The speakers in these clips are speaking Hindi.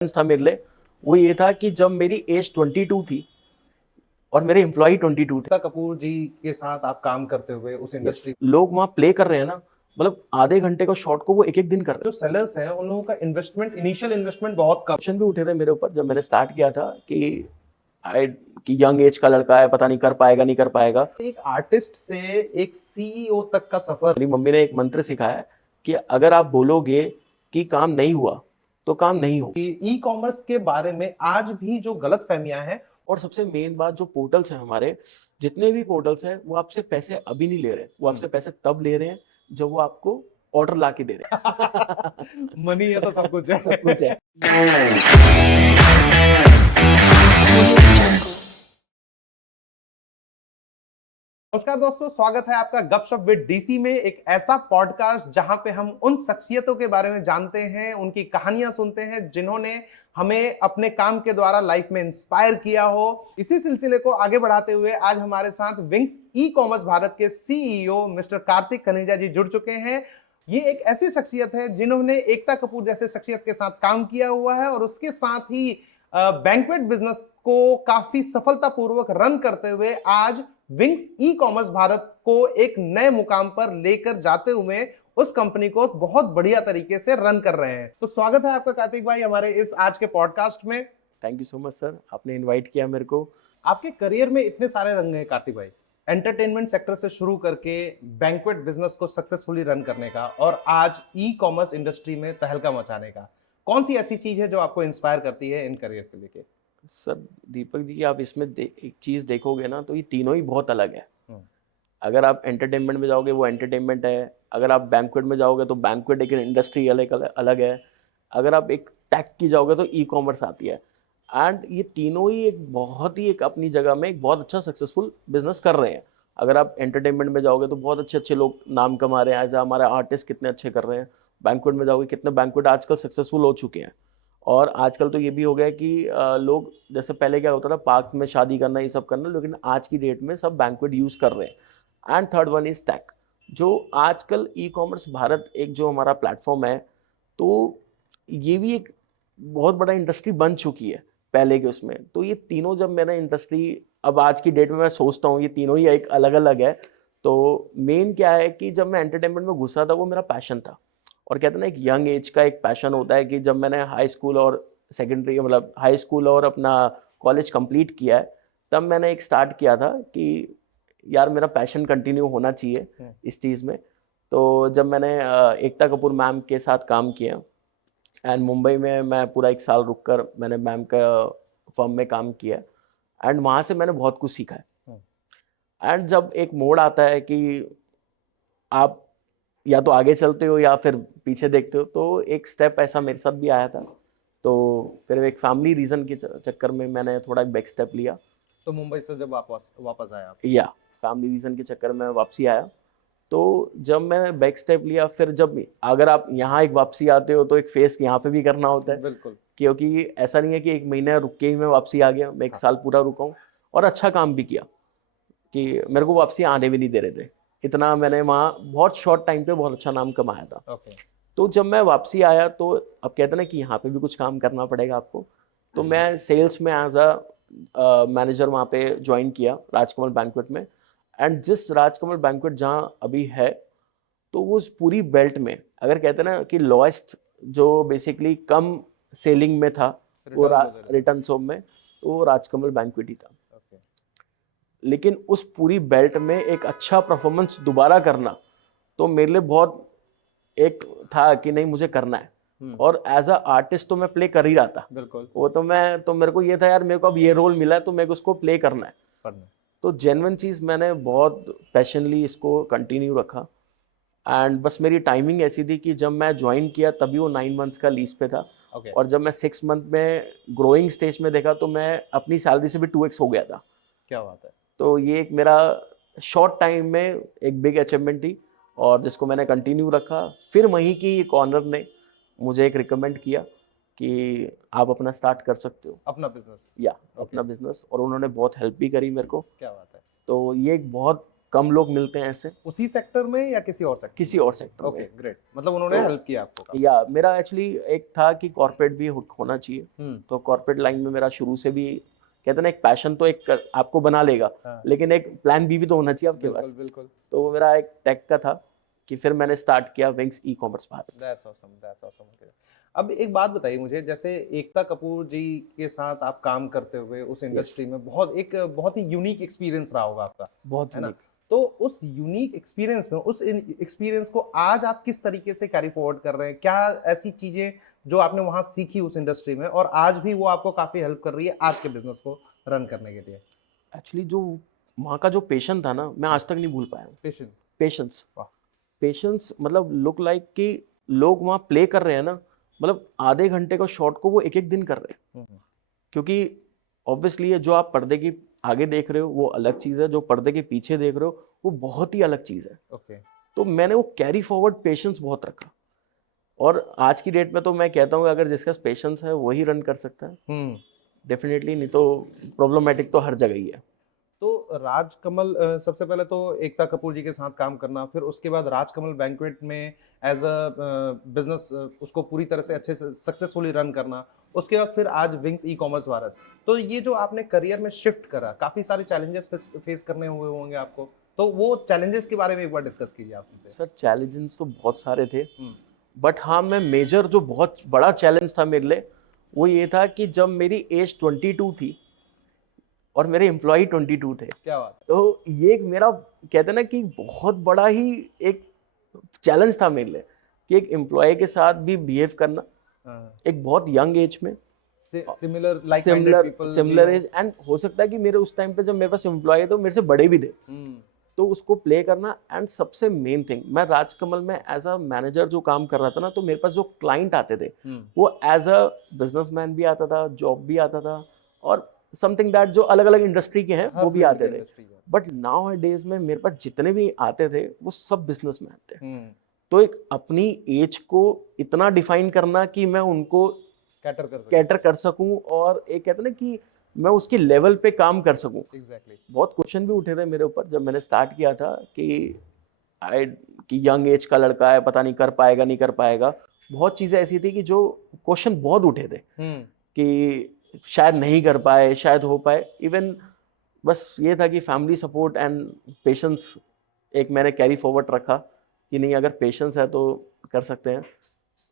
था मेरे लिए वो ये था कि जब मेरी एज 22 थी और मेरे एम्प्लॉय 22 थे। एकता कपूर जी के साथ आप काम करते हुए उस इंडस्ट्री लोग वहाँ प्ले कर रहे हैं ना, मतलब आधे घंटे का शॉट को वो एक एक दिन कर रहे जो सेलर्स हैं उन लोगों का इन्वेस्टमेंट, इनिशियल इन्वेस्टमेंट बहुत कम। क्वेश्चन भी उठे थे मेरे ऊपर जब मैंने स्टार्ट किया था कि आई कि यंग एज का लड़का है, पता नहीं कर पाएगा नहीं कर पाएगा। एक आर्टिस्ट से एक सीईओ तक का सफर। मेरी मम्मी ने एक मंत्र सिखाया कि अगर आप बोलोगे कि काम नहीं हुआ तो काम नहीं हो। ई कॉमर्स के बारे में आज भी जो गलत फहमियां हैं, और सबसे मेन बात, जो पोर्टल्स हैं हमारे, जितने भी पोर्टल्स हैं वो आपसे पैसे अभी नहीं ले रहे, वो आपसे पैसे तब ले रहे हैं जब वो आपको ऑर्डर ला के दे रहे हैं। मनी है तो सब कुछ है। सब कुछ है। नमस्कार दोस्तों, स्वागत है आपका गपशप विद डीसी में, एक ऐसा पॉडकास्ट जहां पे हम उन शख्सियतों के बारे में जानते हैं, उनकी कहानियां सुनते हैं जिन्होंने हमें अपने काम के द्वारा लाइफ में इंस्पायर किया हो। इसी सिलसिले को आगे बढ़ाते हुए आज हमारे साथ विंग्स ई कॉमर्स भारत के सीईओ मिस्टर कार्तिक कनेजा जी जुड़ चुके हैं। ये एक ऐसी शख्सियत है जिन्होंने एकता कपूर जैसे शख्सियत के साथ काम किया हुआ है और उसके साथ ही बैंक्वेट बिजनेस को काफी सफलतापूर्वक रन करते हुए आज विंग्स ई कॉमर्स भारत को एक नए मुकाम पर लेकर जाते हुए उस कंपनी को बहुत बढ़िया तरीके से रन कर रहे हैं। तो स्वागत है आपका कार्तिक भाई हमारे इस आज के पॉडकास्ट में। Thank you so much sir, आपने इनवाइट किया मेरे को। आपके करियर में इतने सारे रंग हैं कार्तिक भाई, एंटरटेनमेंट सेक्टर से शुरू करके बैंक्वेट बिजनेस को सक्सेसफुली रन करने का और आज ई कॉमर्स इंडस्ट्री में तहलका मचाने का। कौन सी ऐसी चीज है जो आपको इंस्पायर करती है इन करियर के लेके? सर दीपक जी, आप इसमें एक चीज़ देखोगे ना तो ये तीनों ही बहुत अलग है। अगर आप एंटरटेनमेंट में जाओगे वो एंटरटेनमेंट है, अगर आप बैंक्वेट में जाओगे तो बैंक्वेट एक इंडस्ट्री अलग अलग है, अगर आप एक टेक की जाओगे तो ई कॉमर्स आती है। एंड ये तीनों ही एक बहुत ही एक अपनी जगह में एक बहुत अच्छा सक्सेसफुल बिजनेस कर रहे हैं। अगर आप एंटरटेनमेंट में जाओगे तो बहुत अच्छे अच्छे लोग नाम कमा रहे हैं, एज हमारे आर्टिस्ट कितने अच्छे कर रहे हैं। बैंक्वेट में जाओगे, कितने बैंक्वेट आजकल सक्सेसफुल हो चुके हैं। और आजकल तो ये भी हो गया है कि लोग, जैसे पहले क्या होता था पार्क में शादी करना ये सब करना, लेकिन आज की डेट में सब बैंक्वेट यूज़ कर रहे हैं। And third one is tech, जो आजकल ई कॉमर्स भारत एक जो हमारा प्लेटफॉर्म है, तो ये भी एक बहुत बड़ा इंडस्ट्री बन चुकी है पहले के उसमें। तो ये तीनों जब मैंने इंडस्ट्री, अब आज की डेट में मैं सोचता हूँ ये तीनों ही एक अलग अलग है। तो मेन क्या है कि जब मैं एंटरटेनमेंट में घुसा था वो मेरा पैशन था। और कहते हैं ना एक यंग एज का एक पैशन होता है कि जब मैंने हाई स्कूल और सेकेंडरी, मतलब हाई स्कूल और अपना कॉलेज कंप्लीट किया है, तब मैंने एक स्टार्ट किया था कि यार मेरा पैशन कंटिन्यू होना चाहिए इस चीज़ में। तो जब मैंने एकता कपूर मैम के साथ काम किया एंड मुंबई में मैं पूरा 1 साल रुक कर मैंने मैम का फर्म में काम किया एंड वहाँ से मैंने बहुत कुछ सीखा है। एंड जब एक मोड़ आता है कि आप या तो आगे चलते हो या फिर पीछे देखते हो, तो एक स्टेप ऐसा मेरे साथ भी आया था। तो फिर एक फैमिली रीज़न के चक्कर में मैंने थोड़ा एक बैक स्टेप लिया। तो मुंबई से जब वापस वापस आया आप? या फैमिली रीज़न के चक्कर में वापसी आया। तो जब मैंने बैक स्टेप लिया, फिर जब अगर आप यहाँ एक वापसी आते हो तो एक फेस यहाँ पे भी करना होता है। बिल्कुल। क्योंकि ऐसा नहीं है कि 1 महीना रुक के ही मैं वापसी आ गया, मैं 1 साल पूरा रुका हूँ और अच्छा काम भी किया कि मेरे को वापसी आने भी नहीं दे रहे थे। इतना मैंने वहाँ बहुत शॉर्ट टाइम पे बहुत अच्छा नाम कमाया था। ओके। तो जब मैं वापसी आया तो अब कहते हैं ना कि यहाँ पे भी कुछ काम करना पड़ेगा आपको। तो मैं सेल्स में एज अ मैनेजर वहाँ पे ज्वाइन किया राजकमल बैंक्वेट में। एंड जिस राजकमल बैंक्वेट जहाँ अभी है, तो वो उस पूरी बेल्ट में, अगर कहते हैं ना कि लोएस्ट जो बेसिकली कम सेलिंग में था वो रिटर्न सोम में, तो वो राजकमल बैंक्वेट ही था। लेकिन उस पूरी बेल्ट में एक अच्छा परफॉर्मेंस दोबारा करना तो मेरे लिए बहुत एक था कि नहीं मुझे करना है। और एज अ आर्टिस्ट तो मैं प्ले कर ही रहा था। बिल्कुल। वो तो मैं, तो मेरे को ये था यार मेरे को अब ये रोल मिला है तो मेरे को उसको प्ले करना है। तो जेन्युइन चीज़ मैंने बहुत पैशनली इसको कंटिन्यू रखा। एंड बस मेरी टाइमिंग ऐसी थी कि जब मैं ज्वाइन किया तभी वो 9 मंथ्स का लीज पे था। और जब मैं 6 मंथ में ग्रोइंग स्टेज में देखा तो मैं अपनी सैलरी से भी 2x हो गया था। क्या बात है। तो ये एक मेरा शॉर्ट टाइम में एक बिग अचीवमेंट थी और जिसको मैंने कंटिन्यू रखा। फिर वहीं की एक ऑनर ने मुझे एक रिकमेंड किया कि आप अपना स्टार्ट कर सकते हो अपना बिजनेस। या अपना बिजनेस, और उन्होंने बहुत हेल्प भी करी मेरे को। क्या बात है। तो ये एक बहुत कम लोग मिलते हैं ऐसे, उसी सेक्टर में या किसी और सेक्टर? किसी और सेक्टर ओके, में। ग्रेट। मतलब उन्होंने तो हेल्प किया आपको काफी। या मेरा एक्चुअली एक था कि कॉर्पोरेट भी होना चाहिए, तो कॉर्पोरेट लाइन में मेरा शुरू से भी कहते हैं ना, एक पैशन तो एक आपको बना लेगा, हाँ। लेकिन एक प्लान बी भी तो होना चाहिए आपके बिल्कुल पास। बिल्कुल। तो वो मेरा एक टेक का था कि फिर मैंने स्टार्ट किया wings e commerce Bharat. That's awesome, that's awesome. अब एक बात बताइए मुझे, जैसे एकता कपूर जी के साथ आप काम करते हुए उस इंडस्ट्री में बहुत ही यूनिक एक्सपीरियंस रहा होगा आपका, बहुत है ना? यूनिक। तो उस यूनिक एक्सपीरियंस में, उस एक्सपीरियंस को आज आप किस तरीके से कैरी फॉरवर्ड कर रहे हैं? क्या ऐसी चीजें जो आपने वहां सीखी उस इंडस्ट्री में और आज भी वो आपको काफी हेल्प कर रही है आज के बिजनेस को रन करने के लिए? एक्चुअली जो वहाँ का जो पेशेंस था ना, मैं आज तक नहीं भूल पाया हूँ। पेशेंस। पेशेंस, वाह। पेशेंस मतलब लुक लाइक कि लोग वहाँ प्ले कर रहे हैं ना, मतलब आधे घंटे का शॉट को वो एक एक दिन कर रहे हैं। क्योंकि ऑब्वियसली जो आप पर्दे की आगे देख रहे हो वो अलग चीज़ है, जो पर्दे के पीछे देख रहे हो वो बहुत ही अलग चीज़ है। ओके। तो मैंने वो कैरी फॉरवर्ड पेशेंस बहुत रखा, और आज की डेट में तो मैं कहता हूँ अगर जिसका पेशेंस है वही रन कर सकता है डेफिनेटली, नहीं तो प्रॉब्लमैटिक तो हर जगह ही है। तो राजकमल, सबसे पहले तो एकता कपूर जी के साथ काम करना, फिर उसके बाद राजकमल बैंक्वेट में एज अ बिजनेस उसको पूरी तरह से अच्छे से सक्सेसफुली रन करना, उसके बाद फिर आज विंग्स ई कॉमर्स भारत। तो ये जो आपने करियर में शिफ्ट करा, काफी सारे चैलेंजेस फेस करने हुए होंगे आपको, तो वो चैलेंजेस के बारे में एक बार डिस्कस कीजिए आप मुझसे। सर चैलेंजेस तो बहुत सारे थे, बट हाँ मैं मेजर जो बहुत बड़ा चैलेंज था मेरे लिए वो ये था कि जब मेरी एज 22 थी और मेरे एम्प्लॉय 22 थे। क्या बात है। तो ये एक मेरा कहते हैं ना कि बहुत बड़ा ही एक चैलेंज था मेरे लिए कि एक एम्प्लॉय के साथ भी बिहेव करना एक बहुत यंग एज में, similar like minded people, similar age, and हो सकता है कि मेरे उस टाइम पे जब मेरे पास एम्प्लॉय तो मेरे से बड़े भी थे, तो उसको प्ले करना। एंड सबसे मेन थिंग, मैं राजकमल में एज अ मैनेजर जो काम कर रहा था ना, तो मेरे पास जो क्लाइंट आते थे वो एज अ बिजनेसमैन भी आता था, जॉब भी आता था, और समथिंग दैट जो अलग अलग इंडस्ट्री के हैं वो भी आते थे। बट नाउ डेज में मेरे पास जितने भी आते थे वो सब बिजनेसमैन थे। तो एक अपनी एज को इतना डिफाइन करना कि मैं उनको कैटर कर सकूं, और एक कहते ना कि मैं उसके लेवल पे काम कर सकूं। बहुत क्वेश्चन भी उठे थे मेरे ऊपर जब मैंने स्टार्ट किया था कि यंग एज का लड़का है, पता नहीं कर पाएगा नहीं कर पाएगा। बहुत चीजें ऐसी थी कि जो क्वेश्चन बहुत उठे थे कि शायद नहीं कर पाए, शायद हो पाए। इवन बस ये था कि फैमिली सपोर्ट एंड पेशेंस एक मैंने कैरी फॉरवर्ड रखा कि नहीं अगर पेशेंस है तो कर सकते हैं।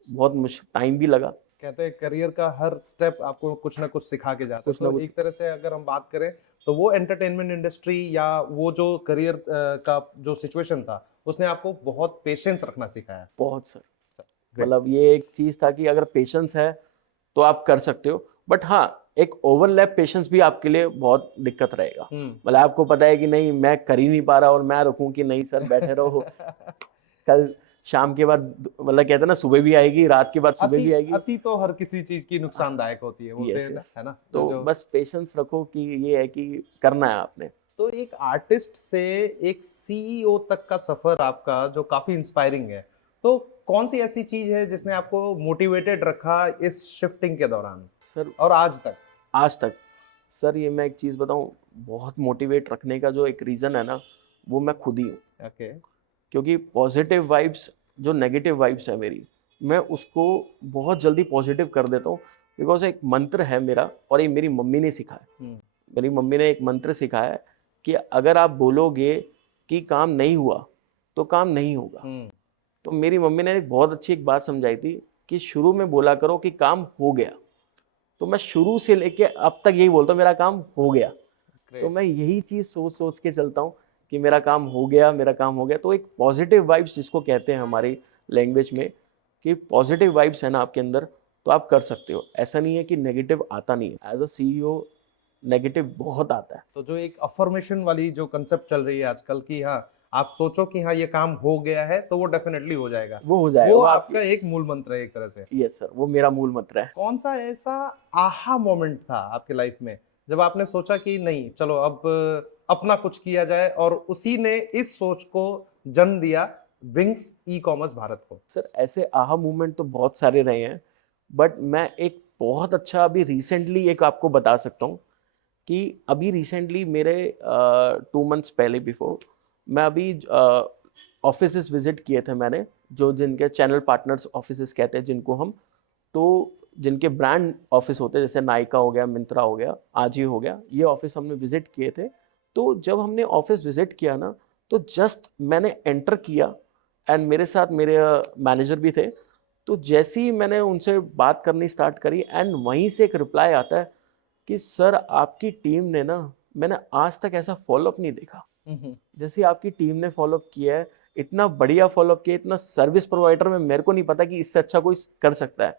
बहुत टाइम भी लगा। कहते हैं करियर का हर स्टेप आपको कुछ ना कुछ सिखा के जाता है। तो एक तरह से अगर हम बात करें तो वो एंटरटेनमेंट इंडस्ट्री या वो जो करियर का जो सिचुएशन था उसने आपको बहुत पेशेंस रखना सिखाया। बहुत सर, मतलब ये एक चीज था कि अगर पेशेंस है तो आप कर सकते हो, बट हाँ एक ओवरलैप पेशेंस भी आपके लिए बहुत दिक्कत रहेगा। मतलब आपको पता है कि नहीं मैं कर ही नहीं पा रहा और मैं रुकूं कि नहीं सर बैठे रहो कल शाम के बाद, मतलब कहते हैं ना सुबह भी आएगी, रात के बाद सुबह भी आएगी। अति तो हर किसी चीज की नुकसानदायक होती है, बोलते हैं ना, है ना? तो बस पेशेंस रखो कि ये है कि करना है आपने। तो एक आर्टिस्ट से एक सीईओ तक का सफर आपका जो काफी इंस्पायरिंग है, तो कौन सी ऐसी चीज है जिसने आपको मोटिवेटेड रखा इस शिफ्टिंग के दौरान सर और आज तक? सर ये मैं एक चीज बताऊं, बहुत मोटिवेट रखने का जो एक रीजन है ना वो मैं खुद ही हूँ। ओके। क्योंकि पॉजिटिव वाइब्स, जो नेगेटिव वाइब्स है मेरी, मैं उसको बहुत जल्दी पॉजिटिव कर देता हूँ। बिकॉज एक मंत्र है मेरा, और ये मेरी मम्मी ने सिखाया। मेरी मम्मी ने एक मंत्र सिखाया है कि अगर आप बोलोगे कि काम नहीं हुआ तो काम नहीं होगा। तो मेरी मम्मी ने एक बहुत अच्छी एक बात समझाई थी कि शुरू में बोला करो कि काम हो गया। तो मैं शुरू से लेके अब तक यही बोलता हूँ मेरा काम हो गया। तो मैं यही चीज़ सोच सोच के चलता हूँ कि मेरा काम हो गया, मेरा काम हो गया। तो एक पॉजिटिव वाइब्स जिसको कहते हैं हमारी लैंग्वेज में, कि पॉजिटिव वाइब्स है ना आपके अंदर तो आप कर सकते हो। ऐसा नहीं है कि नेगेटिव आता नहीं है, एज अ सीईओ नेगेटिव बहुत आता है। तो जो एक अफर्मेशन वाली जो कंसेप्ट चल रही है आजकल की, हाँ आप सोचो कि हाँ ये काम हो गया है तो वो डेफिनेटली हो जाएगा, वो हो जाएगा। वो आपका एक मूल मंत्र है एक तरह से। यस सर, वो मेरा मूल मंत्र है। कौन सा ऐसा आहा मोमेंट था आपके लाइफ में जब आपने सोचा कि नहीं चलो अब अपना कुछ किया जाए, और उसी ने इस सोच को जन्म दिया विंग्स ई कॉमर्स भारत को? सर ऐसे आहा मूवमेंट तो बहुत सारे रहे हैं, बट मैं एक बहुत अच्छा अभी रिसेंटली एक आपको बता सकता हूँ कि अभी रिसेंटली मेरे 2 मंथ्स पहले बिफोर मैं अभी ऑफिसेस विजिट किए थे मैंने, जो जिनके चैनल पार्टनर्स ऑफिसेस कहते हैं जिनको हम, तो जिनके ब्रांड ऑफिस होते हैं, जैसे नायका हो गया, मिंत्रा हो गया, आजी हो गया, ये ऑफिस हमने विजिट किए थे। तो जब हमने ऑफिस विजिट किया ना, तो जस्ट मैंने एंटर किया एंड मेरे साथ मेरे मैनेजर भी थे। तो जैसे ही मैंने उनसे बात करनी स्टार्ट करी एंड वहीं से एक रिप्लाई आता है कि सर आपकी टीम ने ना, मैंने आज तक ऐसा फॉलोअप नहीं देखा जैसे आपकी टीम ने फॉलोअप किया है। इतना बढ़िया फॉलोअप किया, इतना सर्विस प्रोवाइडर में मेरे को नहीं पता कि इससे अच्छा कोई कर सकता है।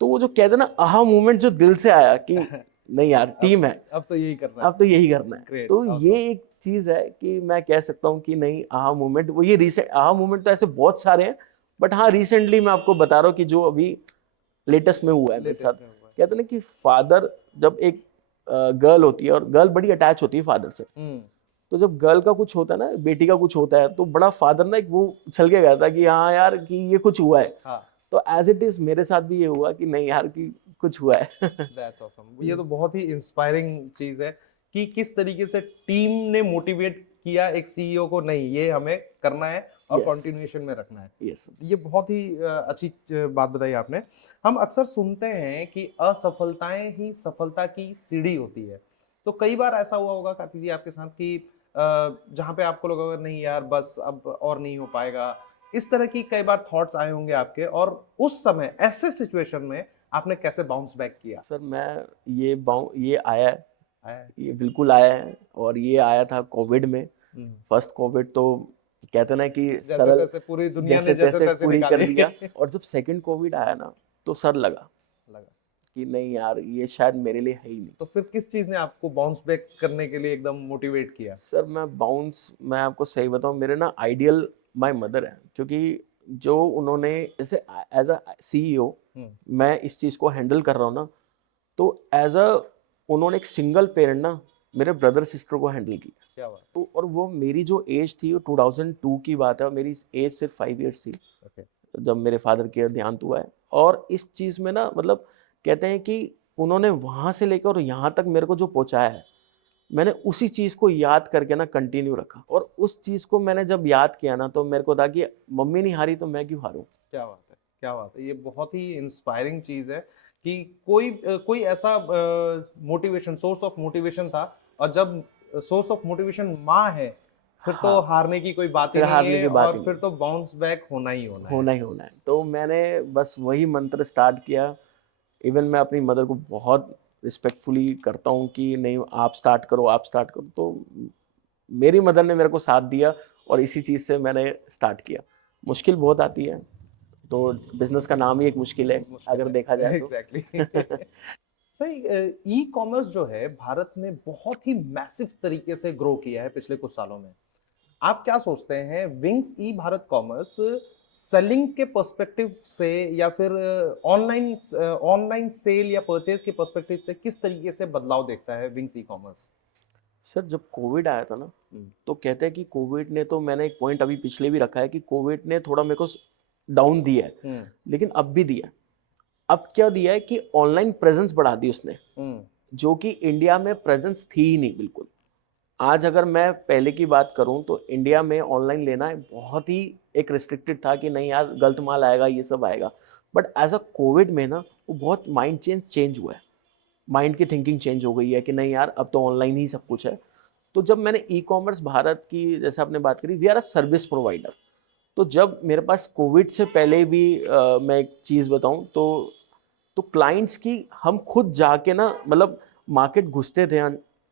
तो वो जो कहते हैं ना आहा मूवमेंट, जो दिल से आया कि नहीं यार टीम है, अब तो यही करना है, अब तो यही करना है। Great, तो awesome. ये एक चीज है कि मैं कह सकता हूँ कि नहीं आहा मूवमेंट, वो ये रिसेंट आहा मूवमेंट तो ऐसे बहुत सारे हैं, बट हाँ रिसेंटली मैं आपको बता रहा हूँ कि जो अभी लेटेस्ट में हुआ है मेरे साथ। कहते हैं ना कि फादर, जब एक गर्ल होती है और गर्ल बड़ी अटैच होती है फादर से, तो जब गर्ल का कुछ होता है ना, बेटी का कुछ होता है, तो बड़ा फादर ना एक वो छल के गया था कि हाँ यार कि ये कुछ हुआ है। हाँ. तो एज इट इज मेरे साथ भी ये हुआ कि नहीं यार कि कुछ हुआ है। That's awesome. ये तो बहुत ही इंस्पायरिंग चीज है कि किस तरीके से टीम ने मोटिवेट किया एक सीईओ को, नहीं ये हमें करना है और Yes. कंटिन्यूएशन में रखना है। यस ये बहुत ही अच्छी बात बताई आपने। हम अक्सर सुनते हैं कि असफलताएं ही सफलता की सीढ़ी होती है। तो कई बार ऐसा हुआ होगा कार्तिक जी आपके साथ कि जहाँ पे आपको लगा नहीं यार बस अब और नहीं हो पाएगा, इस तरह की कई बार थॉट्स आए होंगे आपके, और उस समय ऐसे सिचुएशन में आपने कैसे बाउंस बैक किया? सर, मैं ये आया है, आया है? ये बिल्कुल आया है, और ये आया था कोविड में। फर्स्ट कोविड तो कहते ना कि जैसे सरल तैसे पूरी दुनिया जैसे ने जैसे तैसे तैसे पूरी कर निकाली। लिया। और जब सेकंड कोविड आया ना, तो सर लगा कि नहीं यार ये शायद मेरे लिए है ही नहीं। तो फिर किस चीज ने आपको बाउंस बैक करने के लिए एकदम मोटिवेट किया? सर मैं आपको सही बताऊं, मेरे ना आइडियल माय मदर है, क्योंकि जो उन्होंने जैसे एज अ सीईओ मैं इस चीज़ को हैंडल कर रहा हूँ ना, तो एज अ उन्होंने एक सिंगल पेरेंट ना मेरे ब्रदर सिस्टर को हैंडल किया। क्या बात। तो और वो मेरी जो एज थी वो 2002 की बात है, और मेरी एज सिर्फ 5 इयर्स थी जब मेरे फादर का देहांत हुआ है। और इस चीज़ में ना मतलब कहते हैं कि उन्होंने वहाँ से लेकर और यहाँ तक मेरे को जो पहुँचाया है, मैंने उसी चीज़ को याद करके ना कंटिन्यू रखा। और उस चीज़ को मैंने जब याद किया ना, तो मेरे को था कि मम्मी नहीं हारी तो मैं क्यों हारूं। क्या बात है, क्या बात है। ये बहुत ही इंस्पायरिंग चीज है कि कोई ऐसा मोटिवेशन, सोर्स ऑफ मोटिवेशन था, और जब सोर्स ऑफ मोटिवेशन माँ है, फिर तो हाँ, हारने की कोई बात ही फिर नहीं हारने है, की बात और ही फिर नहीं, तो बाउंस बैक होना ही होना है। होना ही होना है। तो मैंने बस वही मंत्र स्टार्ट किया। इवन मैं अपनी मदर को बहुत रिस्पेक्टफुली करता हूँ कि नहीं आप स्टार्ट करो, आप स्टार्ट करो। तो मेरी मदर ने मेरे को साथ दिया, और इसी चीज़ से मैंने स्टार्ट किया। मुश्किल बहुत आती है, तो बिजनेस का नाम ही एक मुश्किल है अगर देखा जाए तो। एग्जैक्टली। सही। ई कॉमर्स जो है भारत में बहुत ही मैसिव तरीके से ग्रो किया है पिछले कुछ सालों में। आप क्या सोचते हैं विंग्स ई भारत कॉमर्स सेलिंग के पर्सपेक्टिव से, या फिर ऑनलाइन सेल या परचेज के पर्सपेक्टिव से किस तरीके से बदलाव देखता है विंग्स ई कॉमर्स? सर, जब कोविड आया था ना, तो कहते हैं कि कोविड ने, तो मैंने एक पॉइंट अभी पिछले भी रखा है कि कोविड ने थोड़ा मेरे को डाउन दिया है, लेकिन अब भी दिया। अब क्या दिया है कि ऑनलाइन प्रेजेंस बढ़ा दी उसने, जो कि इंडिया में प्रेजेंस थी ही नहीं बिल्कुल। आज अगर मैं पहले की बात करूं तो इंडिया में ऑनलाइन लेना बहुत ही एक रिस्ट्रिक्टेड था कि नहीं यार गलत माल आएगा, ये सब आएगा। बट एज अ कोविड में ना वो बहुत माइंड चेंज हुआ है, माइंड की थिंकिंग चेंज हो गई है कि नहीं यार अब तो ऑनलाइन ही सब कुछ है। तो जब मैंने ई कॉमर्स भारत की जैसे आपने बात करी, we are a service provider. तो जब मेरे पास कोविड से पहले भी मैं एक चीज़ बताऊं तो क्लाइंट्स की हम खुद जाके ना मतलब मार्केट घुसते थे,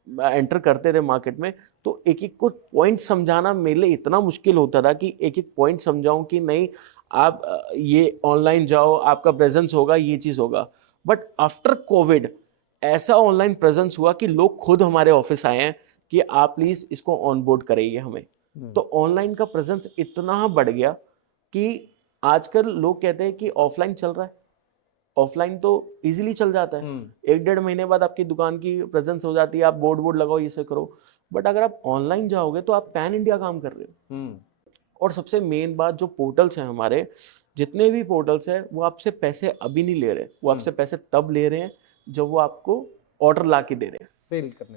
एंटर करते थे मार्केट में। तो एक एक को पॉइंट समझाना मेरे लिए इतना मुश्किल होता था कि एक एक पॉइंट समझाऊं कि नहीं आप ये ऑनलाइन जाओ, आपका प्रेजेंस होगा, ये चीज़ होगा। बट आफ्टर कोविड ऐसा ऑनलाइन प्रेजेंस हुआ कि लोग खुद हमारे ऑफिस आए हैं कि आप प्लीज़ इसको ऑनबोर्ड कराइए हमें। तो ऑनलाइन का प्रेजेंस इतना बढ़ गया कि आजकल लोग कहते हैं कि ऑफलाइन चल रहा है, ऑफलाइन तो इजीली चल जाता है। 1-1.5 महीने बाद आपकी दुकान की प्रेजेंस हो जाती है, आप बोर्ड लगाओ, ये सब करो। बट अगर आप ऑनलाइन जाओगे तो आप पैन इंडिया काम कर रहे हो। और सबसे मेन बात, जो पोर्टल्स हैं हमारे, जितने भी पोर्टल्स हैं, वो आपसे पैसे अभी नहीं ले रहे, वो आपसे पैसे तब ले रहे हैं जब वो आपको ऑर्डर ला के दे रहे हैं,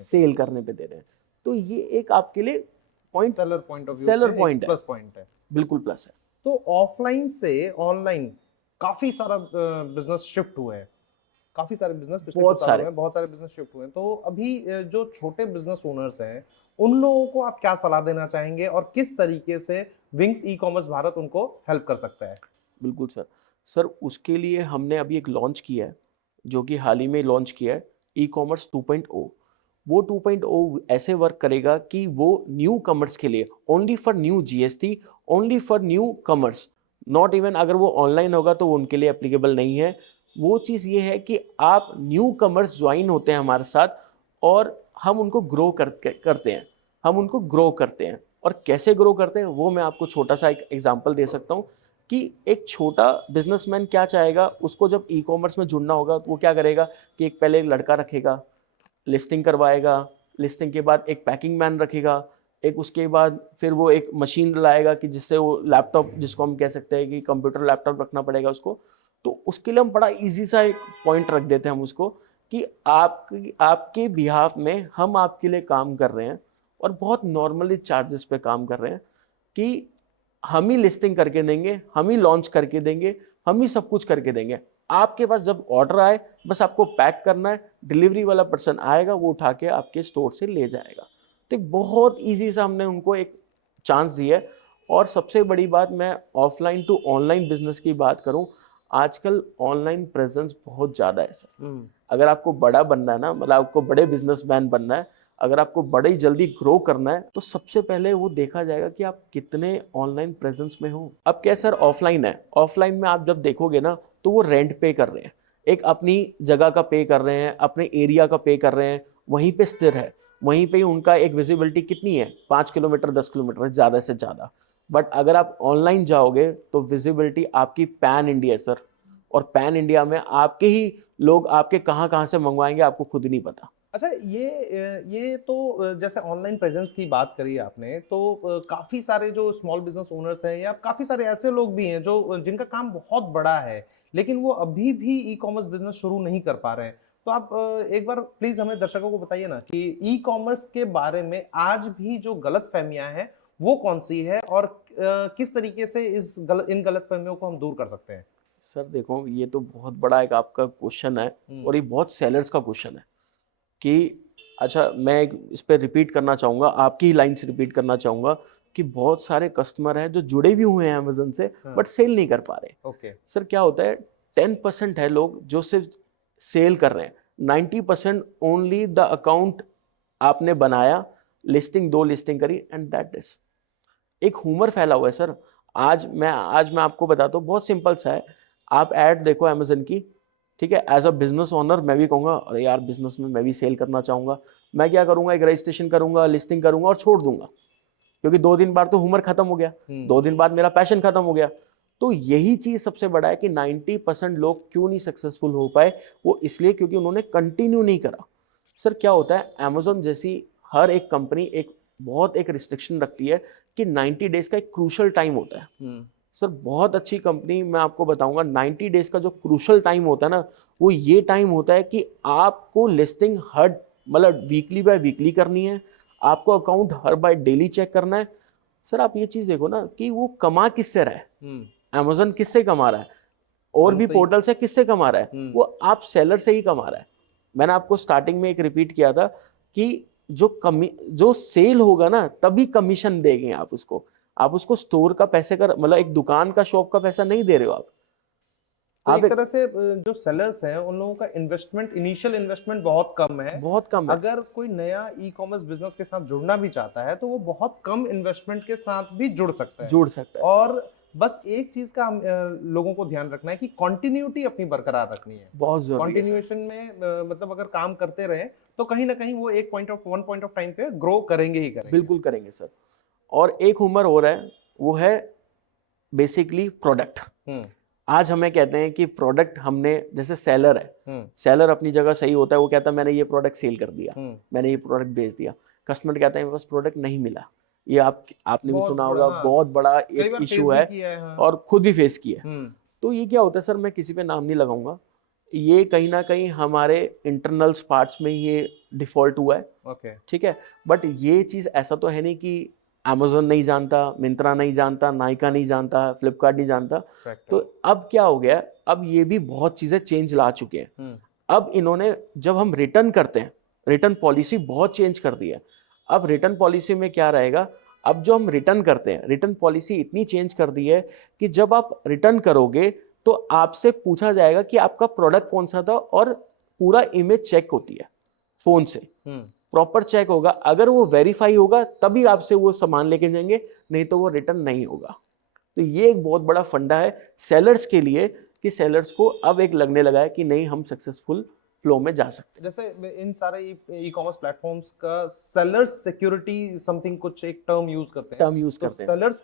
सेल करने पे दे रहे हैं। तो ये एक आपके लिए point, seller point of view seller point है, प्लस पॉइंट है। बिल्कुल प्लस है। तो ऑफलाइन से ऑनलाइन काफी सारा बिजनेस शिफ्ट हुए हैं, काफी सारे बिजनेस पिछले कुछ सालों में बहुत सारे बिजनेस शिफ्ट हुए हैं। तो अभी जो छोटे बिजनेस ओनर्स हैं उन लोगों को आप क्या सलाह देना चाहेंगे और किस तरीके से विंग्स ई कॉमर्स भारत उनको हेल्प कर सकता है? बिल्कुल सर। सर उसके लिए हमने अभी एक लॉन्च किया है, जो कि हाल ही में लॉन्च किया है, ई कॉमर्स 2.0। वो 2.0 ऐसे वर्क करेगा कि वो न्यू कमर्स के लिए, only for new GST, only for new commerce, not even अगर वो ऑनलाइन होगा तो वो उनके लिए एप्लीकेबल नहीं है। वो चीज़ ये है कि आप न्यू कमर्स ज्वाइन होते हैं हमारे साथ और हम उनको ग्रो करते हैं, हम उनको ग्रो करते हैं। और कैसे ग्रो करते हैं वो मैं आपको छोटा सा एक एग्जांपल दे सकता हूँ कि एक छोटा बिजनेसमैन क्या चाहेगा, उसको जब ई कॉमर्स में जुड़ना होगा तो वो क्या करेगा कि एक पहले एक लड़का रखेगा, लिस्टिंग करवाएगा, लिस्टिंग के बाद एक पैकिंग मैन रखेगा, एक उसके बाद फिर वो एक मशीन लाएगा कि जिससे वो लैपटॉप, जिसको हम कह सकते हैं कि कंप्यूटर लैपटॉप रखना पड़ेगा उसको। तो उसके लिए हम बड़ा इजी सा एक पॉइंट रख देते हैं हम उसको कि आपके बिहाफ में हम आपके लिए काम कर रहे हैं और बहुत नॉर्मली चार्जेस पे काम कर रहे हैं कि हम ही लिस्टिंग करके देंगे, हम ही लॉन्च करके देंगे, हम ही सब कुछ करके देंगे। आपके पास जब ऑर्डर आए बस आपको पैक करना है, डिलीवरी वाला पर्सन आएगा, वो उठा के आपके स्टोर से ले जाएगा। तो बहुत इजी सा हमने उनको एक चांस दिया है। और सबसे बड़ी बात, मैं ऑफलाइन टू ऑनलाइन बिजनेस की बात करूं, आजकल ऑनलाइन प्रेजेंस बहुत ज़्यादा है सर। अगर आपको बड़ा बनना है ना, मतलब आपको बड़े बिजनेसमैन बनना है, अगर आपको बड़े जल्दी ग्रो करना है, तो सबसे पहले वो देखा जाएगा कि आप कितने ऑनलाइन प्रेजेंस में हो। अब क्या सर, ऑफलाइन है, ऑफलाइन में आप जब देखोगे ना तो वो रेंट पे कर रहे हैं, एक अपनी जगह का पे कर रहे हैं, अपने एरिया का पे कर रहे हैं, वहीं पे स्थिर है, वहीं पे ही उनका एक विजिबिलिटी कितनी है, 5 किलोमीटर 10 किलोमीटर ज़्यादा से ज़्यादा। बट अगर आप ऑनलाइन जाओगे तो विजिबिलिटी आपकी पैन इंडिया सर, और पैन इंडिया में आपके ही लोग आपके कहाँ कहाँ से मंगवाएंगे आपको खुद ही नहीं पता। अच्छा, ये तो जैसे ऑनलाइन प्रेजेंस की बात करी आपने, तो काफी सारे जो स्मॉल बिजनेस ओनर्स हैं या काफी सारे ऐसे लोग भी हैं जो जिनका काम बहुत बड़ा है लेकिन वो अभी भी ई कॉमर्स बिजनेस शुरू नहीं कर पा रहे हैं। तो आप एक बार प्लीज हमें दर्शकों को बताइए ना कि ई कॉमर्स के बारे में आज भी जो गलत फहमियां हैं वो कौन सी है और किस तरीके से इन गलत फहमियों को हम दूर कर सकते हैं? सर देखो, ये तो बहुत बड़ा एक आपका क्वेश्चन है और ये बहुत सेलर्स का क्वेश्चन है कि, अच्छा मैं इस पर रिपीट करना चाहूँगा, आपकी लाइन से रिपीट करना चाहूँगा कि बहुत सारे कस्टमर हैं जो जुड़े भी हुए हैं अमेजन से, बट सेल नहीं कर पा रहे। ओके सर क्या होता है, 10% है लोग जो सिर्फ सेल कर रहे हैं, 90% ओनली द अकाउंट आपने बनाया, लिस्टिंग 2 लिस्टिंग करी एंड दैट इज। एक ह्यूमर फैला हुआ है सर। आज मैं आपको बताता हूँ, बहुत सिंपल सा है। आप ऐड देखो अमेजन की, ठीक है, एज अ बिजनेस ओनर मैं भी कहूँगा अरे यार बिजनेस में मैं भी सेल करना चाहूँगा। मैं क्या करूँगा, एक रजिस्ट्रेशन करूँगा, लिस्टिंग करूँगा और छोड़ दूंगा, क्योंकि 2 दिन बाद तो ह्यूमर खत्म हो गया, 2 दिन बाद मेरा पैशन खत्म हो गया। तो यही चीज सबसे बड़ा है कि 90% लोग क्यों नहीं सक्सेसफुल हो पाए, वो इसलिए क्योंकि उन्होंने कंटिन्यू नहीं करा। सर क्या होता है, अमेजोन जैसी हर एक कंपनी एक रिस्ट्रिक्शन रखती है कि 90 डेज का एक क्रूशल टाइम होता है। सर बहुत अच्छी कंपनी, मैं आपको बताऊंगा, 90 डेज का जो क्रूशल टाइम होता है ना, वो ये टाइम होता है कि आपको लिस्टिंग हर मतलब वीकली बाय वीकली करनी है, आपको अकाउंट हर बाय डेली चेक करना है। सर आप ये चीज देखो ना कि वो कमा किससे रहा है, अमेजोन किससे कमा रहा है, और भी पोर्टल से किससे कमा रहा है, वो आप सेलर से ही कमा रहा है। मैंने आपको स्टार्टिंग में एक रिपीट किया था कि जो सेल होगा ना तभी कमीशन देंगे आप उसको स्टोर का पैसे का, मतलब एक दुकान का, शॉप का पैसा नहीं दे रहे हो आप। तो एक तरह से जो सेलर्स हैं उन लोगों का इनिशियल इन्वेस्टमेंट बहुत कम है। अगर कोई नया ई कॉमर्स बिजनेस के साथ जुड़ना भी चाहता है तो वो बहुत कम इन्वेस्टमेंट के साथ भी जुड़ सकता है। और बस एक चीज का हम लोगों को ध्यान रखना है कि कंटिन्यूटी अपनी बरकरार रखनी है, बहुत जरूरी है। कंटिन्यूएशन में मतलब अगर काम करते रहे तो कहीं ना कहीं वो वन पॉइंट ऑफ टाइम पे ग्रो करेंगे ही करेंगे। बिल्कुल करेंगे सर। और एक उम्र हो रहा है, वो है बेसिकली प्रोडक्ट। आज हमें कहते हैं कि प्रोडक्ट हमने, जैसे सेलर है, सेलर अपनी जगह सही होता है, वो कहता है मैंने ये प्रोडक्ट सेल कर दिया, मैंने ये प्रोडक्ट बेच दिया। कस्टमर कहता है मेरे पास प्रोडक्ट नहीं मिला। ये आपने भी सुना होगा, बहुत बड़ा एक इशू है और खुद भी फेस किया है। तो ये क्या होता है सर, मैं किसी पे नाम नहीं लगाऊंगा, ये कहीं ना कहीं हमारे इंटरनल्स पार्ट्स में ये डिफॉल्ट हुआ है, ठीक है। बट ये चीज ऐसा तो है नहीं कि अमेजोन नहीं जानता, मिंत्रा नहीं जानता, नायका नहीं जानता, फ्लिपकार्ट नहीं जानता। Correct. तो अब क्या हो गया, अब ये भी बहुत चीजें चेंज ला चुके हैं। अब इन्होंने, जब हम रिटर्न करते हैं, रिटर्न पॉलिसी बहुत चेंज कर दी है। अब रिटर्न पॉलिसी में क्या रहेगा, अब जो हम रिटर्न करते हैं, रिटर्न पॉलिसी इतनी चेंज कर दी है कि जब आप रिटर्न करोगे तो आपसे पूछा जाएगा कि आपका प्रोडक्ट कौन सा था, और पूरा इमेज चेक होती है फोन से, प्रॉपर चेक होगा। अगर वो वेरीफाई होगा तभी आपसे वो सामान लेके जाएंगे, नहीं तो वो रिटर्न नहीं होगा। तो ये एक बहुत बड़ा फंडा है सेलर्स के लिए, कि सेलर्स को अब एक लगने लगा है कि नहीं, हम सक्सेसफुल फ्लो में जा सकते हैं। जैसे इन सारे ई कॉमर्स प्लेटफॉर्म्स का सेलर्स सिक्योरिटी समथिंग कुछ एक टर्म यूज करते हैं, सेलर्स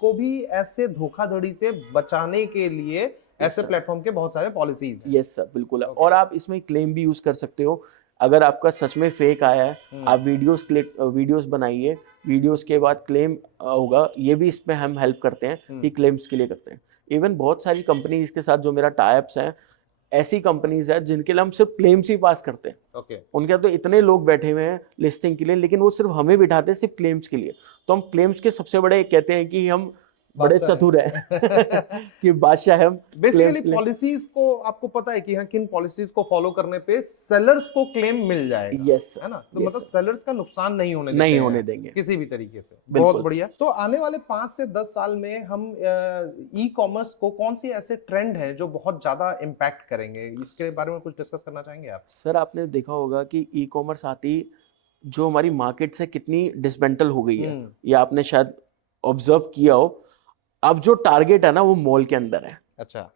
को भी ऐसे धोखाधड़ी से बचाने के लिए ऐसे प्लेटफॉर्म के बहुत सारे पॉलिसीज हैं। यस सर, बिल्कुल। और आप इसमें क्लेम भी यूज कर सकते हो। अगर आपका सच में फेक आया है, आप वीडियोस बनाइए, वीडियोस के बाद क्लेम होगा, ये भी इसमें हम हेल्प करते हैं कि क्लेम्स के लिए करते हैं। इवन बहुत सारी कंपनीज के साथ जो मेरा टाइप्स हैं, ऐसी कंपनीज है जिनके लिए हम सिर्फ क्लेम्स ही पास करते हैं। उनके तो इतने लोग बैठे हुए हैं लिस्टिंग के लिए, लेकिन वो सिर्फ हमें बिठाते हैं सिर्फ क्लेम्स के लिए। तो हम क्लेम्स के सबसे बड़े कहते हैं कि हम बड़े चतुर है कि बादशाह हम बेसिकली पॉलिसीज को, आपको पता है कि हाँ किन पॉलिसीज को फॉलो करने पे सेलर्स को क्लेम मिल जाएगा। यस है ना, तो मतलब सेलर्स का नुकसान नहीं होने देंगे किसी भी तरीके से। बहुत बढ़िया। तो आने वाले 5 से 10 साल में हम ई कॉमर्स को कौन सी ऐसे ट्रेंड हैं जो बहुत ज्यादा इम्पैक्ट करेंगे, इसके बारे में कुछ डिस्कस करना चाहेंगे आप? सर, आपने देखा होगा कि ई कॉमर्स आती जो हमारी मार्केट से कितनी डिसमेंटल हो गई है, ये आपने शायद ऑब्जर्व किया हो। अब जो टारगेट है ना, वो मॉल के अंदर है। अच्छा।